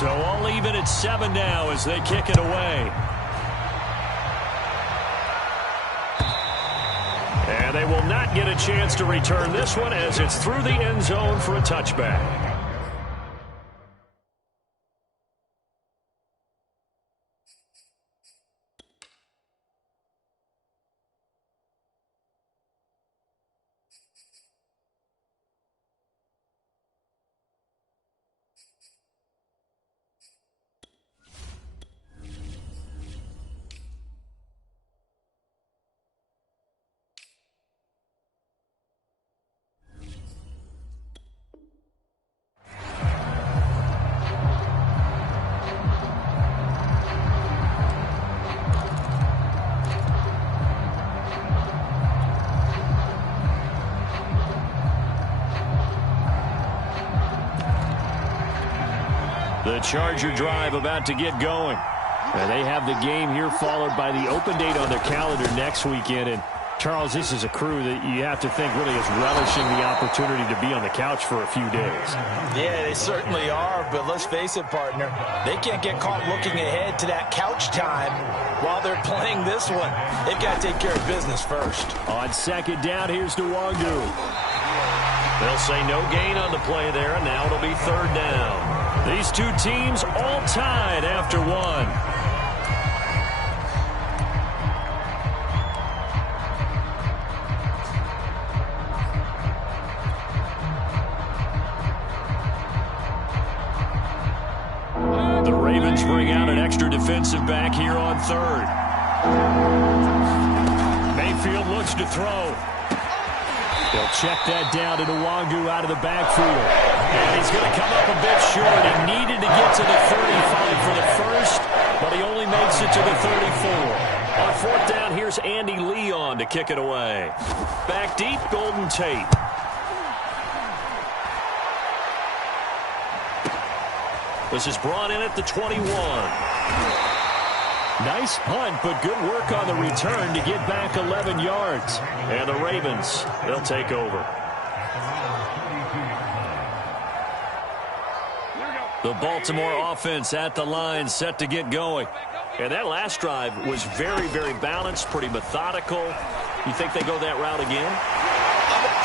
So all even at 7 now as they kick it away. And they will not get a chance to return this one as it's through the end zone for a touchback. The Charger drive about to get going. And they have the game here followed by the open date on their calendar next weekend. And Charles, this is a crew that you have to think really is relishing the opportunity to be on the couch for a few days. Yeah, they certainly are, but let's face it, partner, they can't get caught looking ahead to that couch time while they're playing this one. They've got to take care of business first. On second down, here's Nwangu. They'll say no gain on the play there, and now it'll be third down. These two teams all tied after one. The Ravens bring out an extra defensive back here on third. Mayfield looks to throw. They'll check that down to Nwangu out of the backfield. And he's going to come up a bit short. He needed to get to the 35 for the first, but he only makes it to the 34. On fourth down, here's Andy Leon to kick it away. Back deep, Golden Tate. This is brought in at the 21. Nice punt, but good work on the return to get back 11 yards. And the Ravens, they'll take over. The Baltimore offense at the line, set to get going. And that last drive was very, very balanced, pretty methodical. You think they go that route again?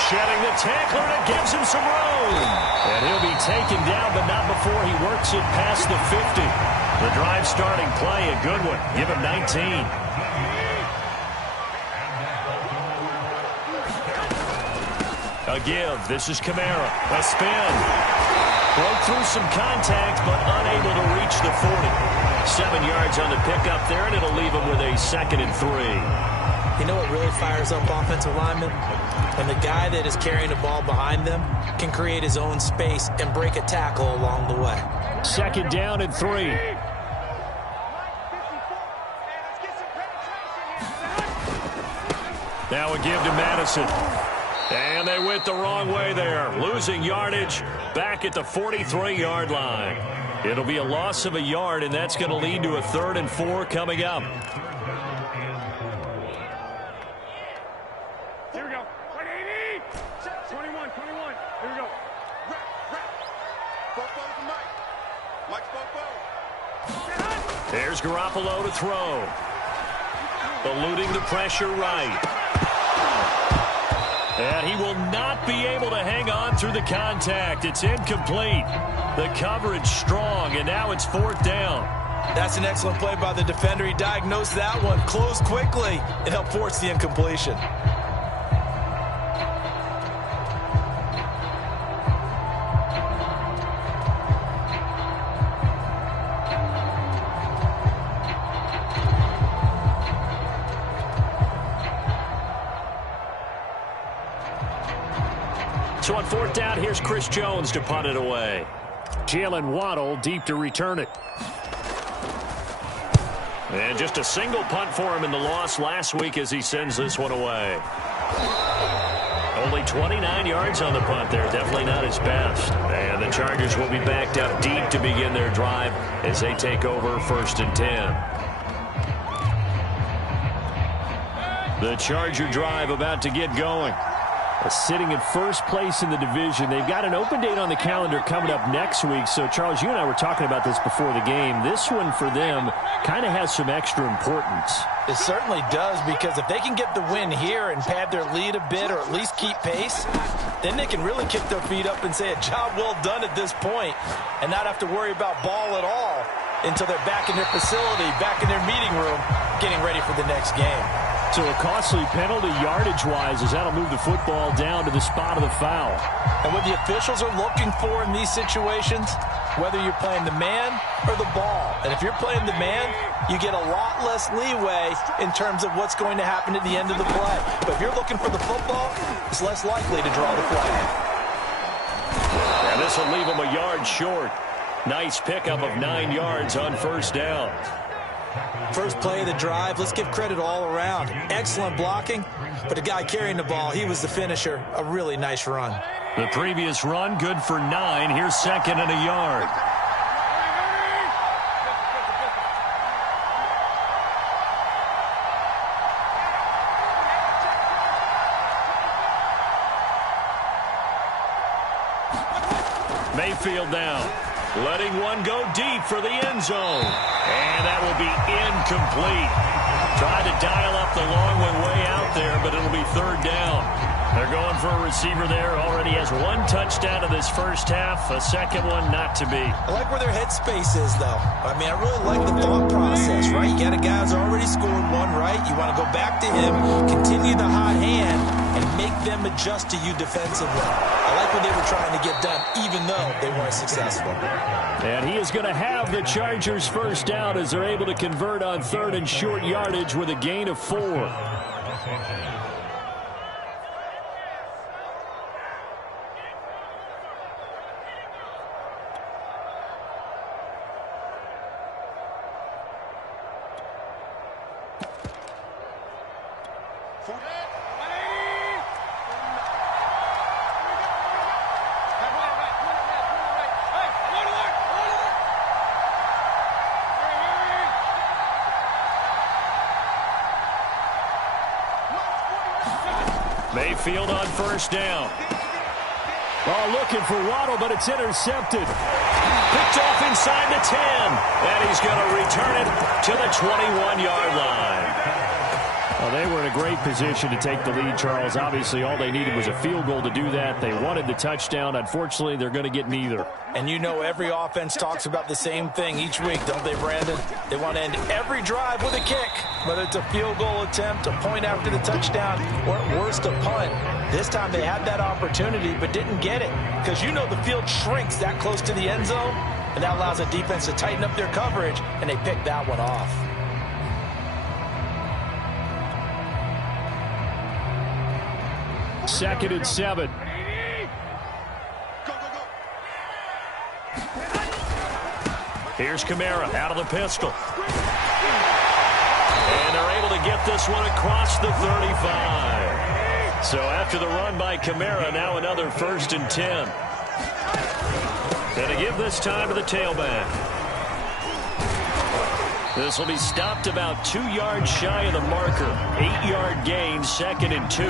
Shedding the tackler, and it gives him some room. And he'll be taken down, but not before he works it past the 50. The drive starting play, a good one. Give him 19. A give. This is Kamara. A spin. Broke through some contact, but unable to reach the 40. 7 yards on the pickup there, and it'll leave him with a 2nd and 3. You know what really fires up offensive linemen? When the guy that is carrying the ball behind them can create his own space and break a tackle along the way. 2nd down and 3. Now a give to Madison. And they went the wrong way there. Losing yardage back at the 43-yard line. It'll be a loss of a yard, and that's going to lead to a 3rd and 4 coming up. Here we go. 180. 21. Here we go. Mike's There's Garoppolo to throw. Eluding the pressure right. And he will not be able to hang on through the contact. It's incomplete. The coverage strong, and now it's 4th down. That's an excellent play by the defender. He diagnosed that one, closed quickly, and helped force the incompletion. So on 4th down, here's Chris Jones to punt it away. Jalen Waddle deep to return it. And just a single punt for him in the loss last week as he sends this one away. Only 29 yards on the punt there. Definitely not his best. And the Chargers will be backed up deep to begin their drive as they take over 1st and 10. The Charger drive about to get going. Sitting at first place in the division. They've got an open date on the calendar coming up next week. So, Charles, you and I were talking about this before the game. This one for them kind of has some extra importance. It certainly does, because if they can get the win here and pad their lead a bit or at least keep pace, then they can really kick their feet up and say a job well done at this point and not have to worry about ball at all until they're back in their facility, back in their meeting room, getting ready for the next game. So a costly penalty yardage-wise, as that'll move the football down to the spot of the foul. And what the officials are looking for in these situations, whether you're playing the man or the ball. And if you're playing the man, you get a lot less leeway in terms of what's going to happen at the end of the play. But if you're looking for the football, it's less likely to draw the flag. And this will leave them a yard short. Nice pickup of 9 yards on first down. First play of the drive, let's give credit all around. Excellent blocking, but the guy carrying the ball, he was the finisher. A really nice run. The previous run, good for 9. Here's second and a yard. Mayfield down. Letting one go deep for the end zone. And that will be incomplete. Tried to dial up the long one way out there, but it'll be third down. They're going for a receiver there. Already has 1 touchdown in this first half. A second one not to be. I like where their headspace is, though. I mean, I really like the thought process, right? You got a guy who's already scored one, right? You want to go back to him, continue the hot hand, and make them adjust to you defensively. I like what they were trying to get done, even though they weren't successful. And he is going to have the Chargers first down as they're able to convert on third and short yardage with a gain of 4. Mayfield on first down. Oh, looking for Waddle, but it's intercepted. Picked off inside the 10. And he's going to return it to the 21-yard line. Well, they were in a great position to take the lead, Charles. Obviously, all they needed was a field goal to do that. They wanted the touchdown. Unfortunately, they're going to get neither. And you know every offense talks about the same thing each week, don't they, Brandon? They want to end every drive with a kick, whether it's a field goal attempt, a point after the touchdown, or at worst, a punt. This time they had that opportunity but didn't get it, because you know the field shrinks that close to the end zone, and that allows the defense to tighten up their coverage, and they picked that one off. Second and 7. Here's Kamara out of the pistol. And they're able to get this one across the 35. So after the run by Kamara, now another first and 10. Going to give this time to the tailback. This will be stopped about 2 yards shy of the marker. 8-yard gain, second and 2.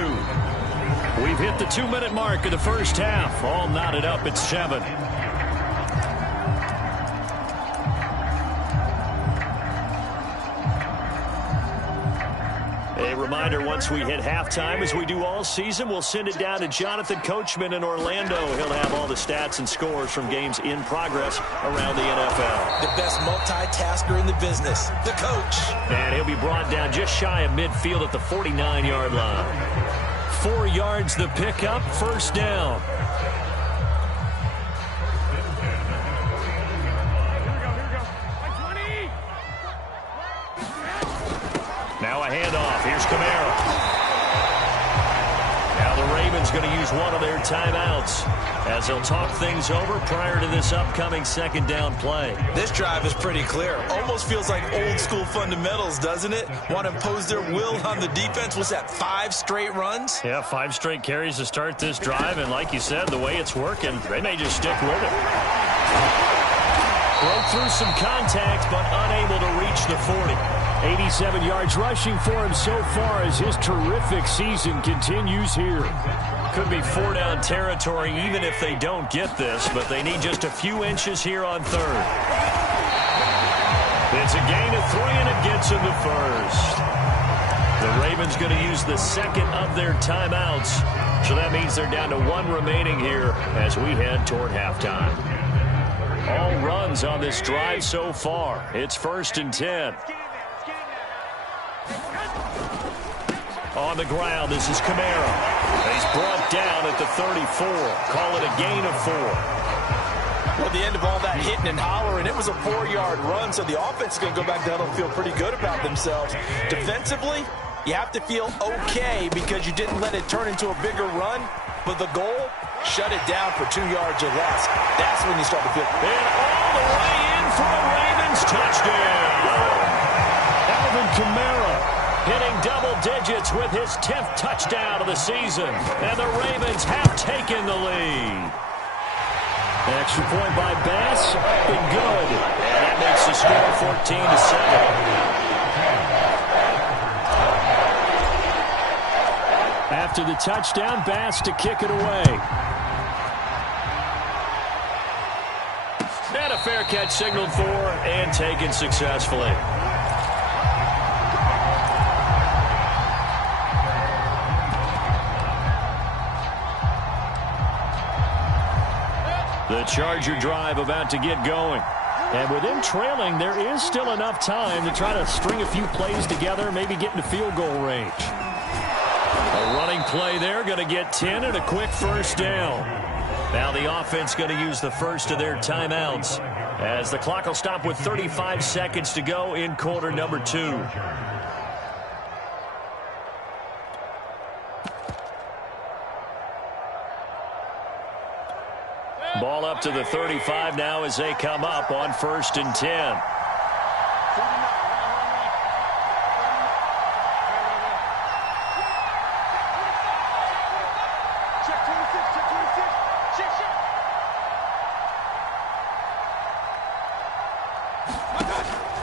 We've hit the 2-minute mark of the first half. All knotted up at 7. A reminder, once we hit halftime, as we do all season, we'll send it down to Jonathan Coachman in Orlando. He'll have all the stats and scores from games in progress around the NFL. The best multitasker in the business, the coach. And he'll be brought down just shy of midfield at the 49-yard line. 4 yards the pickup, first down. Now a handoff. Here's Kamara. Now the Ravens going to use one of their timeouts as they'll talk things over prior to this upcoming second down play. This drive is pretty clear. Almost feels like old school fundamentals, doesn't it? Want to impose their will on the defense. Was that 5 straight runs? Yeah, 5 straight carries to start this drive, and like you said, the way it's working, they may just stick with it. Broke through some contact, but unable to reach the 40. 87 yards rushing for him so far as his terrific season continues here. could be four-down territory even if they don't get this, but they need just a few inches here on third. It's a gain of 3, and it gets them to first. The Ravens going to use the second of their timeouts, so that means they're down to 1 remaining here as we head toward halftime. All runs on this drive so far. It's 1st and 10. On the ground, this is Kamara. He's brought down at the 34. Call it a gain of 4. Well, at the end of all that hitting and hollering, it was a 4-yard run, so the offense is going to go back down and feel pretty good about themselves. Defensively, you have to feel okay because you didn't let it turn into a bigger run, but the goal, shut it down for 2 yards or less. That's when you start to feel. And all the way in for a Ravens touchdown. Alvin Kamara hitting double digits with his 10th touchdown of the season. And the Ravens have taken the lead. Extra point by Bass, up and good. And that makes the score 14-7. After the touchdown, Bass to kick it away. And a fair catch signaled for and taken successfully. The Charger drive about to get going. And with them trailing, there is still enough time to try to string a few plays together, maybe get into field goal range. A running play there, going to get 10 and a quick first down. Now the offense going to use the first of their timeouts as the clock will stop with 35 seconds to go in quarter number 2. Ball up to the 35 now as they come up on 1st and 10.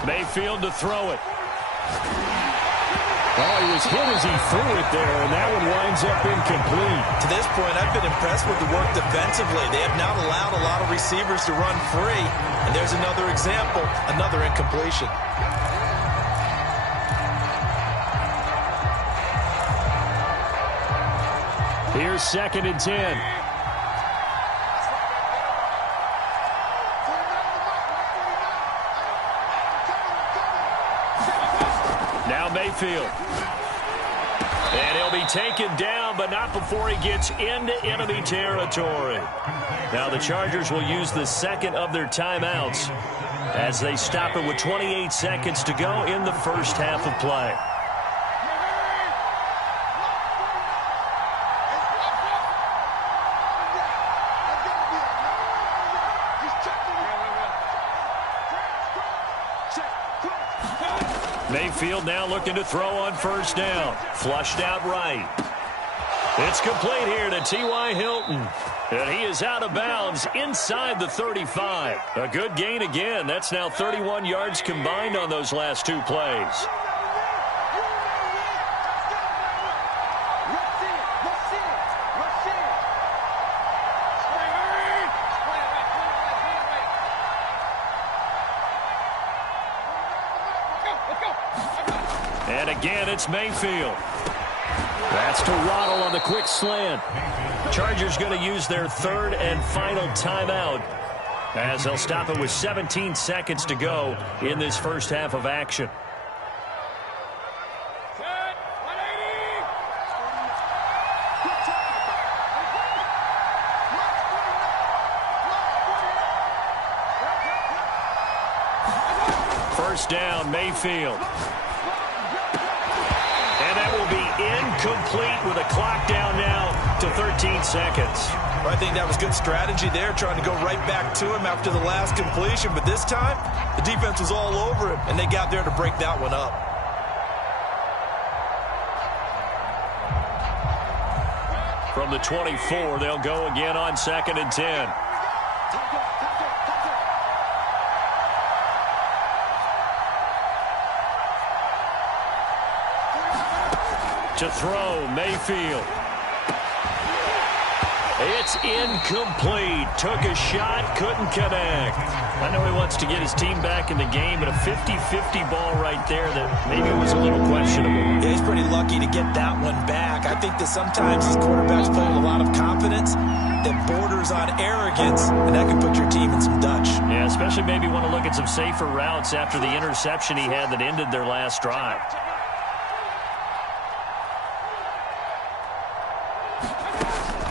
Mayfield to throw it. Oh, he was hit as he threw it there, and that one winds up incomplete. To this point, I've been impressed with the work defensively. They have not allowed a lot of receivers to run free, and there's another example, another incompletion. Here's 2nd and 10. Now Mayfield. And he'll be taken down, but not before he gets into enemy territory. Now the Chargers will use the second of their timeouts as they stop it with 28 seconds to go in the first half of play. Mayfield now looking to throw on 1st down. Flushed out right. It's complete here to T.Y. Hilton. And he is out of bounds inside the 35. A good gain again. That's now 31 yards combined on those last 2 plays. And again, it's Mayfield. That's to Waddle on the quick slant. Chargers going to use their 3rd and final timeout as they'll stop it with 17 seconds to go in this first half of action. First down, Mayfield. Will be incomplete with a clock down now to 13 seconds. I think that was good strategy there, trying to go right back to him after the last completion. But this time, the defense was all over him, and they got there to break that one up. From the 24, they'll go again on 2nd and 10. To throw, Mayfield. It's incomplete. Took a shot, couldn't connect. I know he wants to get his team back in the game, but a 50-50 ball right there that maybe was a little questionable. Yeah, he's pretty lucky to get that one back. I think that sometimes these quarterbacks play with a lot of confidence that borders on arrogance, and that can put your team in some Dutch. Yeah, especially maybe want to look at some safer routes after the interception he had that ended their last drive.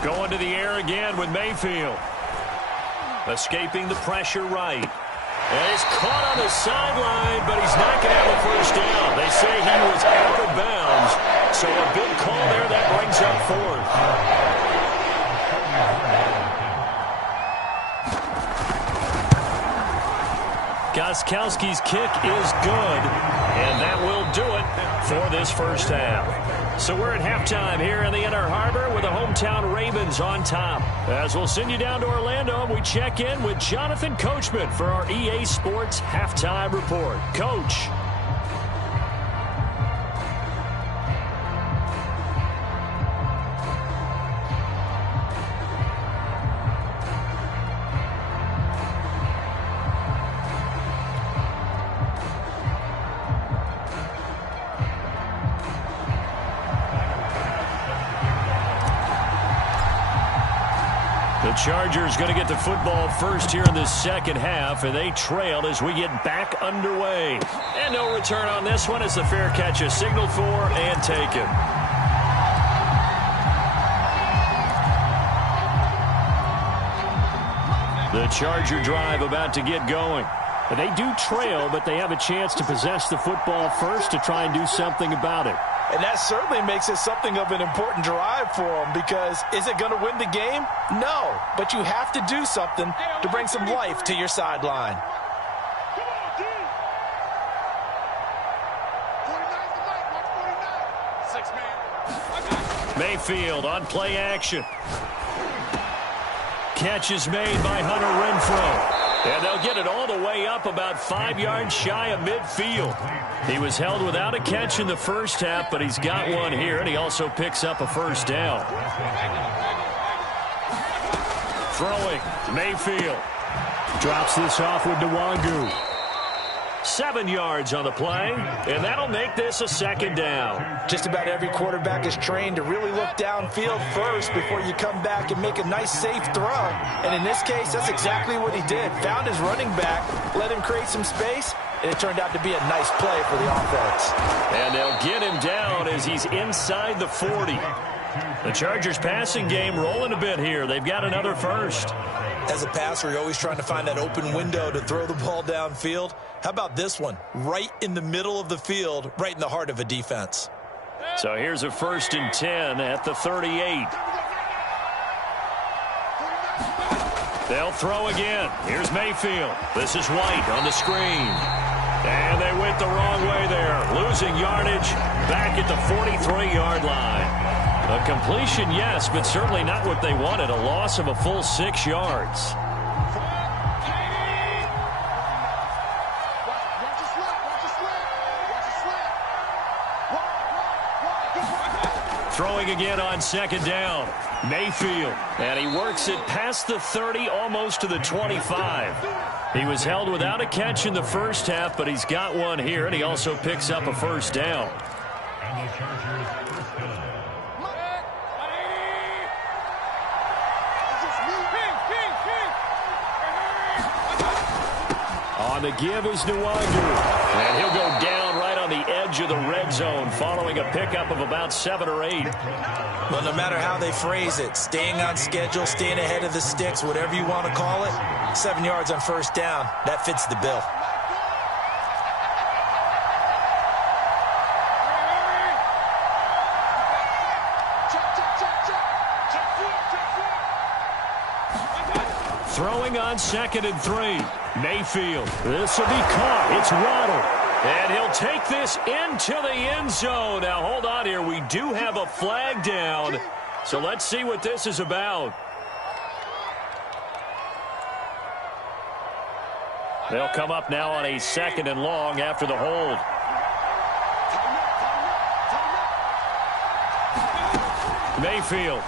Going to the air again with Mayfield. Escaping the pressure right. And he's caught on the sideline, but he's not going to have a first down. They say he was out of bounds. So a big call there that brings up fourth. Gostkowski's kick is good, and that will do it for this first half. So we're at halftime here in the Inner Harbor with the hometown Ravens on top. As we'll send you down to Orlando, we check in with Jonathan Coachman for our EA Sports Halftime Report. Coach. The Chargers going to get the football first here in this second half, and they trailed as we get back underway. And no return on this one as the fair catch is signaled for and taken. The Charger drive about to get going. They do trail, but they have a chance to possess the football first to try and do something about it. And that certainly makes it something of an important drive for them, because is it going to win the game? No, but you have to do something to bring some life to your sideline. Mayfield on play action. Catch is made by Hunter Renfrow. And they'll get it all the way up about 5 yards shy of midfield. He was held without a catch in the first half, but he's got one here, and he also picks up a first down. Throwing, Mayfield. Drops this off with Nwangu. 7 yards on the play, and that'll make this a second down. Just about every quarterback is trained to really look downfield first before you come back and make a nice, safe throw. And in this case, that's exactly what he did. Found his running back, let him create some space, and it turned out to be a nice play for the offense. And they'll get him down as he's inside the 40. The Chargers passing game rolling a bit here. They've got another first. As a passer, you're always trying to find that open window to throw the ball downfield. How about this one? Right in the middle of the field, right in the heart of a defense. So here's a 1st and 10 at the 38. They'll throw again. Here's Mayfield. This is White on the screen. And they went the wrong way there. Losing yardage back at the 43-yard line. A completion, yes, but certainly not what they wanted. A loss of a full 6 yards. Throwing again on second down. Mayfield. And he works it past the 30, almost to the 25. He was held without a catch in the first half, but he's got one here, and he also picks up a first down. On the give is Nwangu. And he'll go down right on the edge of the red zone following a pickup of about 7 or 8. Well, no matter how they phrase it, staying on schedule, staying ahead of the sticks, whatever you want to call it, 7 yards on first down, that fits the bill. Throwing on 2nd and 3. Mayfield. This will be caught. It's Waddle. And he'll take this into the end zone. Now, hold on here. We do have a flag down. So let's see what this is about. They'll come up now on a 2nd and long after the hold. Mayfield.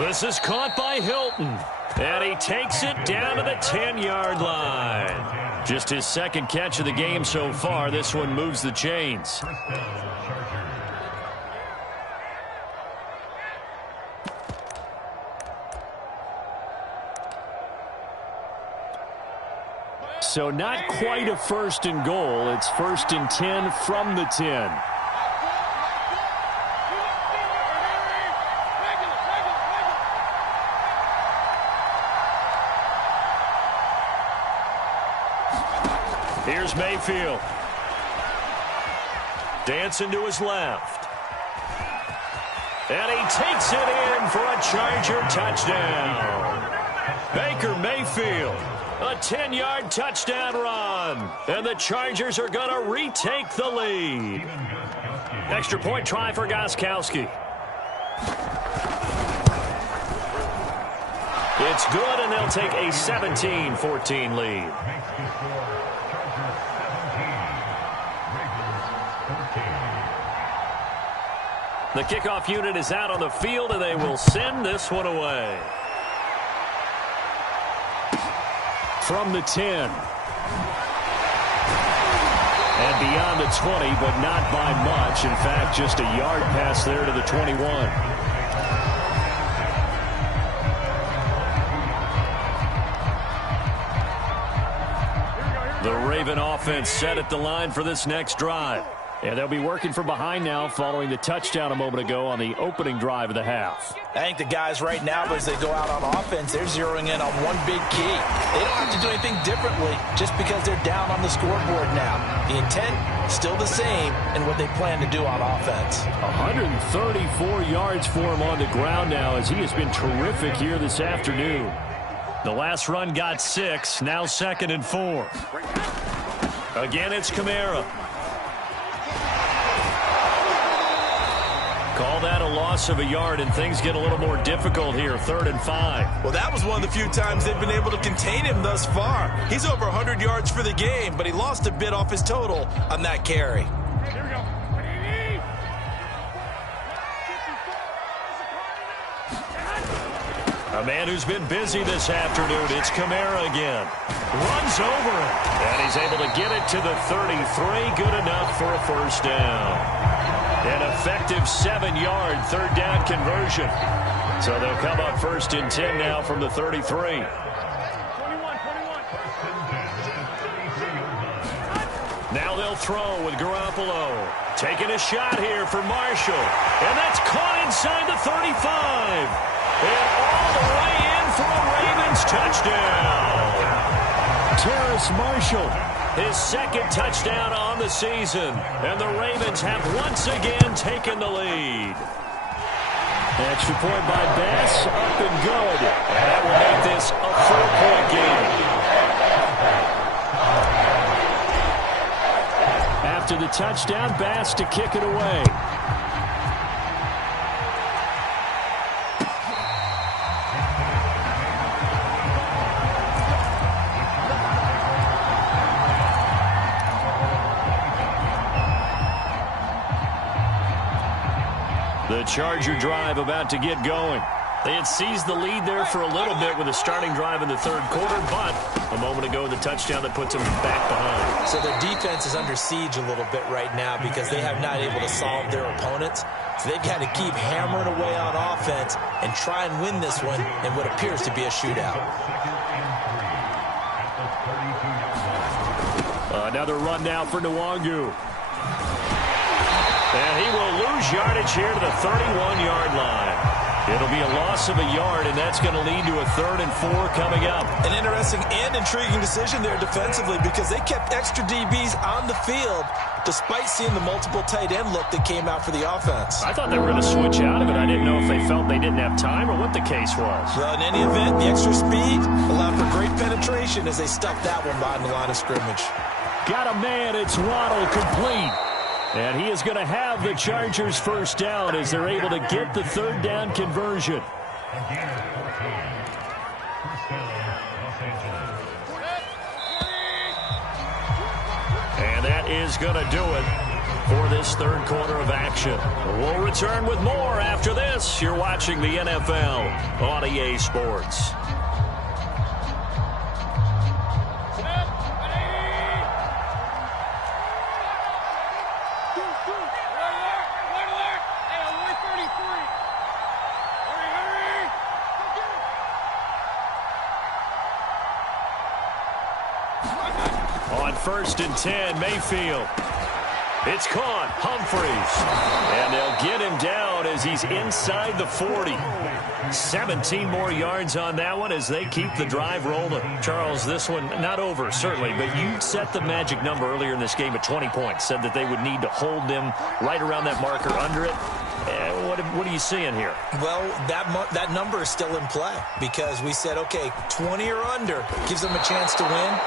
This is caught by Hilton. And he takes it down to the 10-yard line. Just his second catch of the game so far. This one moves the chains. So not quite a first and goal. It's first and 10 from the 10. Here's Mayfield. Dancing to his left. And he takes it in for a Charger touchdown. Baker Mayfield, a 10-yard touchdown run. And the Chargers are going to retake the lead. Extra point try for Gostkowski. It's good, and they'll take a 17-14 lead. The kickoff unit is out on the field, and they will send this one away. From the 10. And beyond the 20, but not by much. In fact, just a yard pass there to the 21. The Raven offense set at the line for this next drive. And they'll be working from behind now following the touchdown a moment ago on the opening drive of the half. I think the guys right now, as they go out on offense, they're zeroing in on one big key. They don't have to do anything differently just because they're down on the scoreboard now. The intent, still the same, and what they plan to do on offense. 134 yards for him on the ground now, as he has been terrific here this afternoon. The last run got 6, now 2nd and 4. Again, it's Kamara. Call that a loss of a yard, and things get a little more difficult here, 3rd and 5. Well, that was one of the few times they've been able to contain him thus far. He's over 100 yards for the game, but he lost a bit off his total on that carry. Here we go. A man who's been busy this afternoon. It's Kamara again. Runs over him, and he's able to get it to the 33. Good enough for a first down. An effective 7-yard 3rd down conversion. So they'll come up 1st and 10 now from the 33. 21. Now they'll throw with Garoppolo. Taking a shot here for Marshall. And that's caught inside the 35. And all the way in for a Ravens touchdown. Terrace Marshall, his 2nd touchdown on the season. And the Ravens have once again taken the lead. Extra point by Bass, up and good. And that will make this a 4-point game. After the touchdown, Bass to kick it away. The Charger drive about to get going. They had seized the lead there for a little bit with a starting drive in the 3rd quarter, but a moment ago, the touchdown that puts them back behind. So their defense is under siege a little bit right now because they have not able to solve their opponents. So they've got to keep hammering away on offense and try and win this one in what appears to be a shootout. Another run now for Nwangu. And he will lose yardage here to the 31-yard line. It'll be a loss of a yard, and that's going to lead to a 3rd and 4 coming up. An interesting and intriguing decision there defensively because they kept extra DBs on the field despite seeing the multiple tight end look that came out for the offense. I thought they were going to switch out of it. I didn't know if they felt they didn't have time or what the case was. Well, in any event, the extra speed allowed for great penetration as they stuffed that one behind the line of scrimmage. Got a man. It's Waddle complete. And he is going to have the Chargers' first down as they're able to get the 3rd down conversion. And that is going to do it for this third quarter of action. We'll return with more after this. You're watching the NFL on EA Sports. On 1st and 10, Mayfield. It's caught. Humphreys. And they'll get him down as he's inside the 40. 17 more yards on that one as they keep the drive rolling. Charles, this one not over, certainly, but you set the magic number earlier in this game at 20 points. Said that they would need to hold them right around that marker under it. What are you seeing here? Well, that number is still in play because we said, okay, 20 or under gives them a chance to win.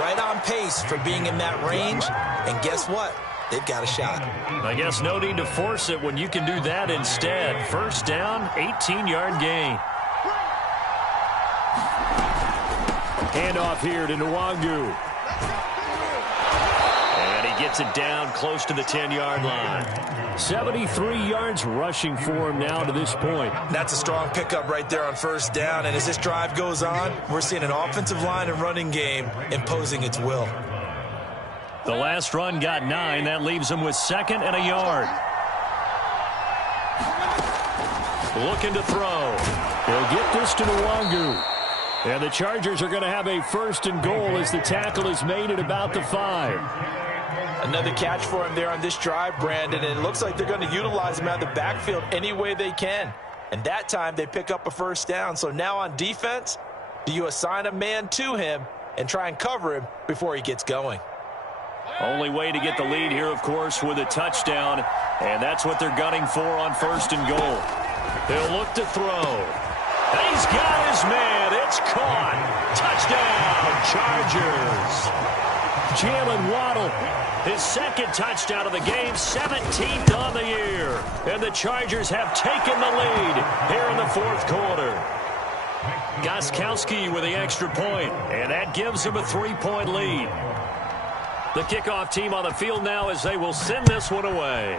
Right on pace for being in that range. And guess what? They've got a shot. I guess no need to force it when you can do that instead. 1st down, 18-yard gain. Handoff here to Nwangu. And he gets it down close to the 10-yard line. 73 yards rushing for him now to this point. That's a strong pickup right there on 1st down. And as this drive goes on, we're seeing an offensive line and running game imposing its will. The last run got 9. That leaves him with 2nd and a yard. Looking to throw. He'll get this to Nwangu. And the Chargers are going to have a 1st and goal as the tackle is made at about the 5. Another catch for him there on this drive, Brandon, and it looks like they're going to utilize him out of the backfield any way they can. And that time they pick up a 1st down. So now on defense, do you assign a man to him and try and cover him before he gets going? Only way to get the lead here, of course, with a touchdown, and that's what they're gunning for on 1st and goal. They'll look to throw. He's got his man. It's caught. Touchdown, Chargers. Jalen Waddle, his 2nd touchdown of the game, 17th on the year. And the Chargers have taken the lead here in the 4th quarter. Gostkowski with the extra point, and that gives him a 3-point lead. The kickoff team on the field now as they will send this one away.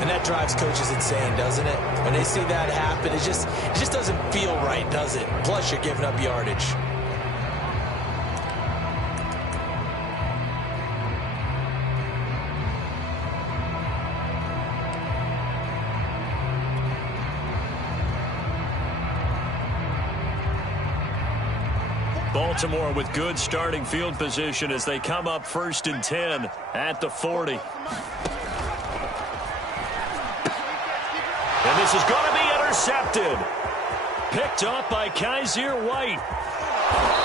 And that drives coaches insane, doesn't it? When they see that happen, it just doesn't feel right, does it? Plus, you're giving up yardage. Baltimore with good starting field position as they come up 1st and 10 at the 40. And this is going to be intercepted. Picked up by Kaiser White.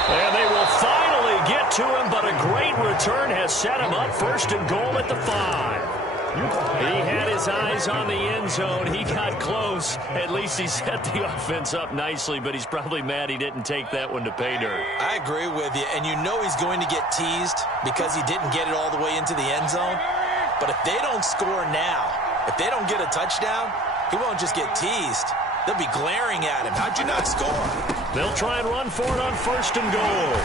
And they will finally get to him, but a great return has set him up 1st and goal at the 5. He had his eyes on the end zone. He got close. At least he set the offense up nicely, but he's probably mad he didn't take that one to pay dirt. I agree with you, and you know he's going to get teased because he didn't get it all the way into the end zone. But if they don't score now, if they don't get a touchdown, he won't just get teased. They'll be glaring at him. How'd you not score? They'll try and run for it on 1st and goal.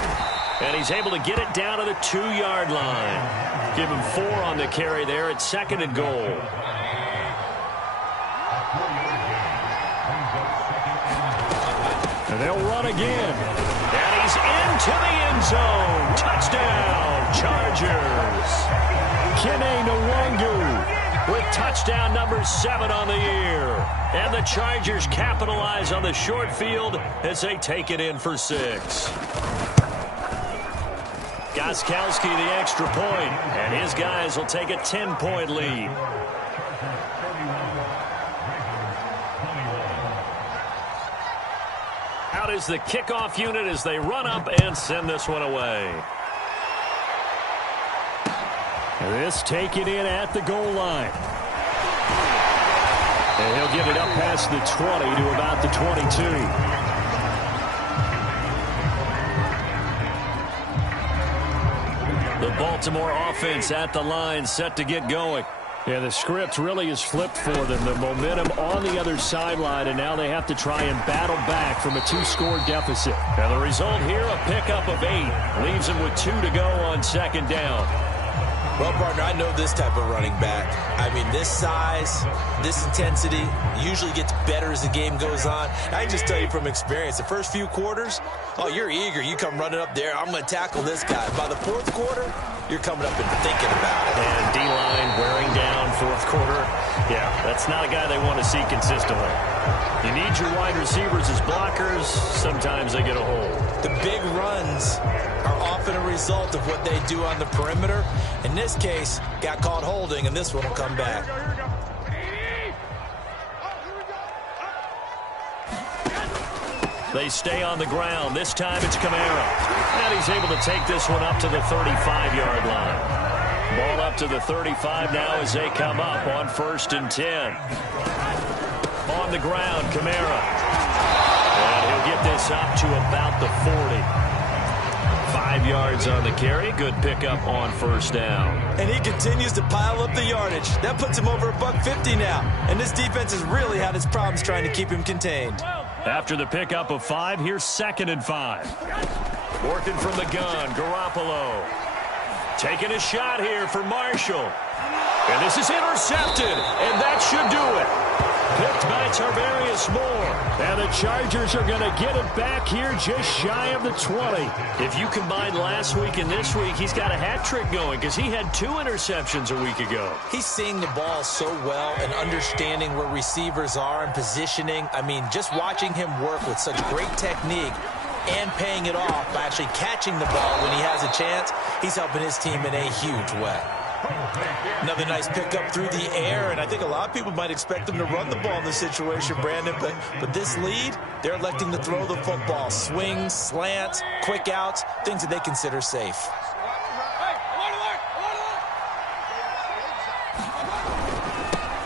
And he's able to get it down to the 2-yard line. Give him 4 on the carry there at 2nd and goal. And they'll run again. And he's into the end zone. Touchdown, Chargers. Kene Nwangu with touchdown number 7 on the year. And the Chargers capitalize on the short field as they take it in for 6. Gostkowski the extra point, and his guys will take a 10-point lead. Out is the kickoff unit as they run up and send this one away. This taken in at the goal line. And he'll get it up past the 20 to about the 22. The Baltimore offense at the line set to get going. Yeah, the script really is flipped for them. The momentum on the other sideline, and now they have to try and battle back from a 2-score deficit. And the result here, a pickup of 8. Leaves them with 2 to go on second down. Well, partner, I know this type of running back. I mean, this size, this intensity usually gets better as the game goes on. I can just tell you from experience, the first few quarters, oh, you're eager. You come running up there, I'm going to tackle this guy. By the fourth quarter, you're coming up and thinking about it. And D-line wearing down fourth quarter. Yeah, that's not a guy they want to see consistently. You need your wide receivers as blockers. Sometimes they get a hold. The big runs are often a result of what they do on the perimeter. In this case, got caught holding, and this one will come back. They stay on the ground. This time it's Kamara. And he's able to take this one up to the 35-yard line. Ball up to the 35 now as they come up on 1st and 10. On the ground, Kamara. And he'll get this up to about the 40. 5 yards on the carry. Good pickup on 1st down. And he continues to pile up the yardage. That puts him over $150 now. And this defense has really had its problems trying to keep him contained. After the pickup of 5, here's 2nd and 5. Working from the gun, Garoppolo. Taking a shot here for Marshall. And this is intercepted, and that should do it. Picked by Tarvarius Moore. And the Chargers are going to get it back here just shy of the 20. If you combine last week and this week, he's got a hat trick going because he had 2 interceptions a week ago. He's seeing the ball so well and understanding where receivers are and positioning. I mean, just watching him work with such great technique and paying it off by actually catching the ball when he has a chance, he's helping his team in a huge way. Another nice pickup through the air, and I think a lot of people might expect them to run the ball in this situation, Brandon, but this lead, they're electing to throw the football. Swings, slants, quick outs, things that they consider safe.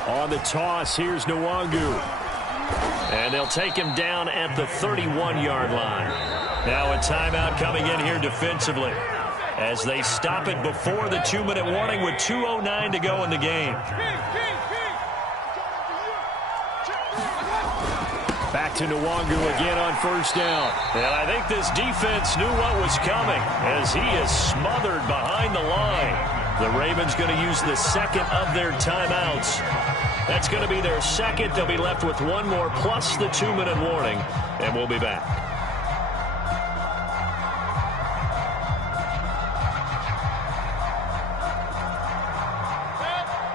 On the toss, here's Nwangu. And they'll take him down at the 31-yard line. Now a timeout coming in here defensively, as they stop it before the 2-minute warning with 2:09 to go in the game. Back to Nwangu again on 1st down. And I think this defense knew what was coming as he is smothered behind the line. The Ravens going to use the 2nd of their timeouts. That's going to be their 2nd. They'll be left with 1 more plus the 2-minute warning, and we'll be back.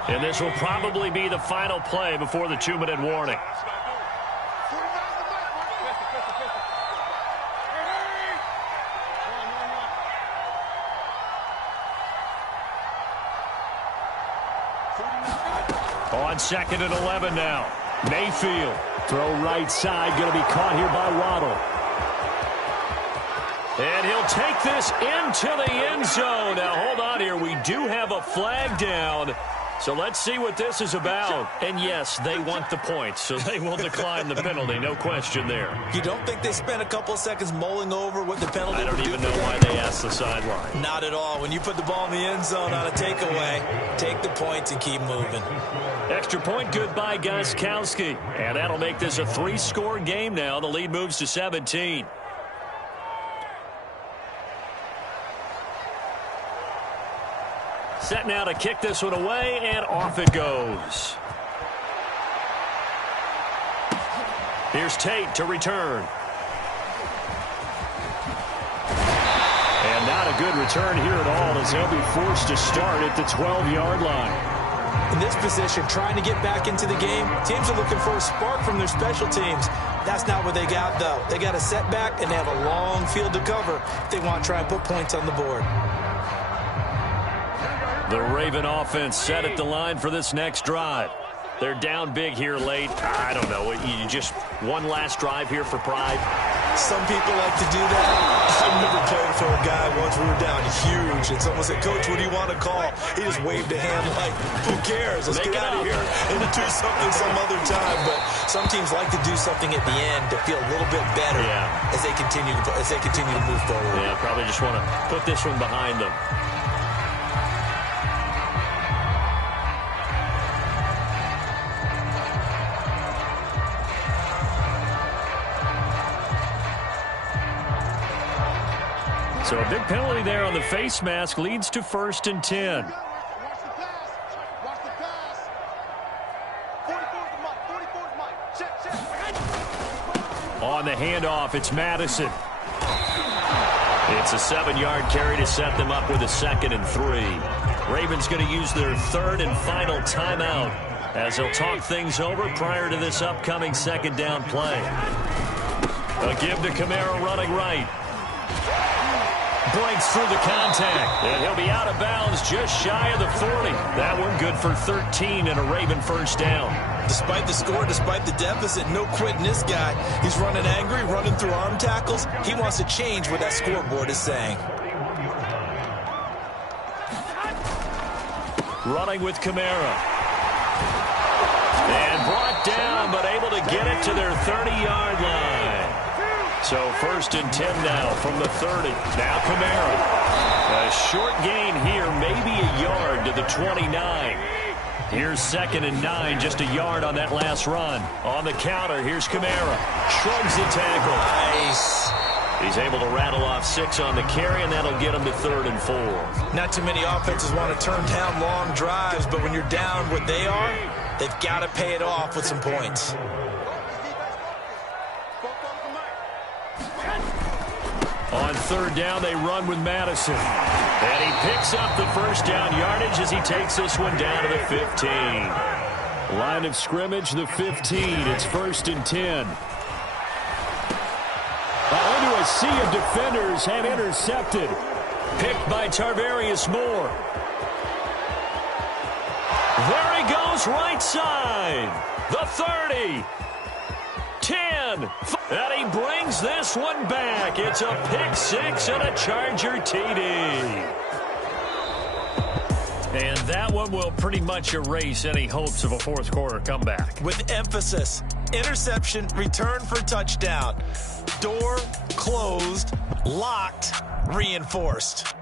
And this will probably be the final play before the 2-minute warning. On 2nd and 11 now. Mayfield. Throw right side. Going to be caught here by Waddle. And he'll take this into the end zone. Now, hold on here. We do have a flag down. So let's see what this is about. And yes, they want the points, so they will decline the penalty. No question there. You don't think they spent a couple of seconds mulling over what the penalty would do? I don't even know why they asked the sideline. Not at all. When you put the ball in the end zone on a takeaway, take the points and keep moving. Extra point good by Gostkowski. And that'll make this a 3-score game now. The lead moves to 17. Set now to kick this one away, and off it goes. Here's Tate to return. And not a good return here at all, as they'll be forced to start at the 12-yard line. In this position, trying to get back into the game, teams are looking for a spark from their special teams. That's not what they got, though. They got a setback, and they have a long field to cover if they want to try and put points on the board. The Raven offense set at the line for this next drive. They're down big here late. I don't know. You just one last drive here for pride. Some people like to do that. I remember playing for a guy once. We were down huge, and someone said, "Coach, what do you want to call?" He just waved a hand like, "Who cares? Let's get out of here and do something some other time." But some teams like to do something at the end to feel a little bit better as they continue to move forward. Yeah, probably just want to put this one behind them. So a big penalty there on the face mask leads to 1st and 10. Watch the pass. Watch the pass. 44's the mic. 44's mic. Check. On the handoff, it's Madison. It's a 7-yard carry to set them up with a 2nd and 3. Ravens going to use their 3rd and final timeout as they'll talk things over prior to this upcoming 2nd down play. A give to Kamara running right. Breaks through the contact, and he'll be out of bounds just shy of the 40. That one good for 13 and a Raven 1st down. Despite the score, despite the deficit, no quitting this guy. He's running angry, running through arm tackles. He wants to change what that scoreboard is saying. Running with Kamara. And brought down, but able to get it to their 30-yard line. So 1st and 10 now from the 30. Now Kamara. A short gain here, maybe a yard to the 29. Here's 2nd and 9, just a yard on that last run. On the counter, here's Kamara. Shrugs the tackle. Nice. He's able to rattle off 6 on the carry, and that'll get him to 3rd and 4. Not too many offenses want to turn down long drives, but when you're down what they are, they've got to pay it off with some points. On 3rd down, they run with Madison. And he picks up the 1st down yardage as he takes this one down to the 15. Line of scrimmage, the 15. It's 1st and 10. Into a sea of defenders and intercepted. Picked by Tarvarius Moore. There he goes, right side. The 30. 10. And he brings this one back. It's a pick 6 and a Charger TD. And that one will pretty much erase any hopes of a 4th quarter comeback. With emphasis, interception, return for touchdown. Door closed, locked, reinforced.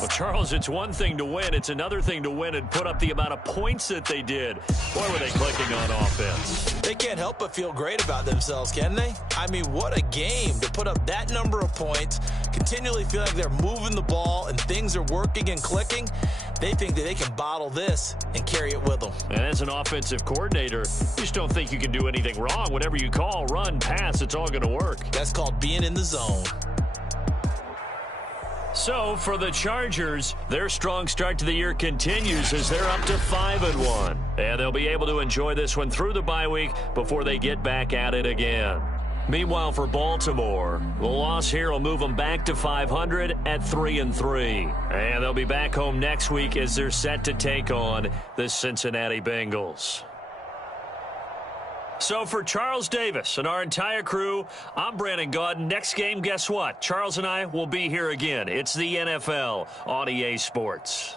Well, Charles, it's one thing to win. It's another thing to win and put up the amount of points that they did. Boy, were they clicking on offense. They can't help but feel great about themselves, can they? I mean, what a game to put up that number of points, continually feel like they're moving the ball and things are working and clicking. They think that they can bottle this and carry it with them. And as an offensive coordinator, you just don't think you can do anything wrong. Whatever you call, run, pass, it's all going to work. That's called being in the zone. So, for the Chargers, their strong start to the year continues as they're up to 5-1. And they'll be able to enjoy this one through the bye week before they get back at it again. Meanwhile, for Baltimore, the loss here will move them back to 500 at 3-3. And they'll be back home next week as they're set to take on the Cincinnati Bengals. So for Charles Davis and our entire crew, I'm Brandon Gaudin. Next game, guess what? Charles and I will be here again. It's the NFL on EA Sports.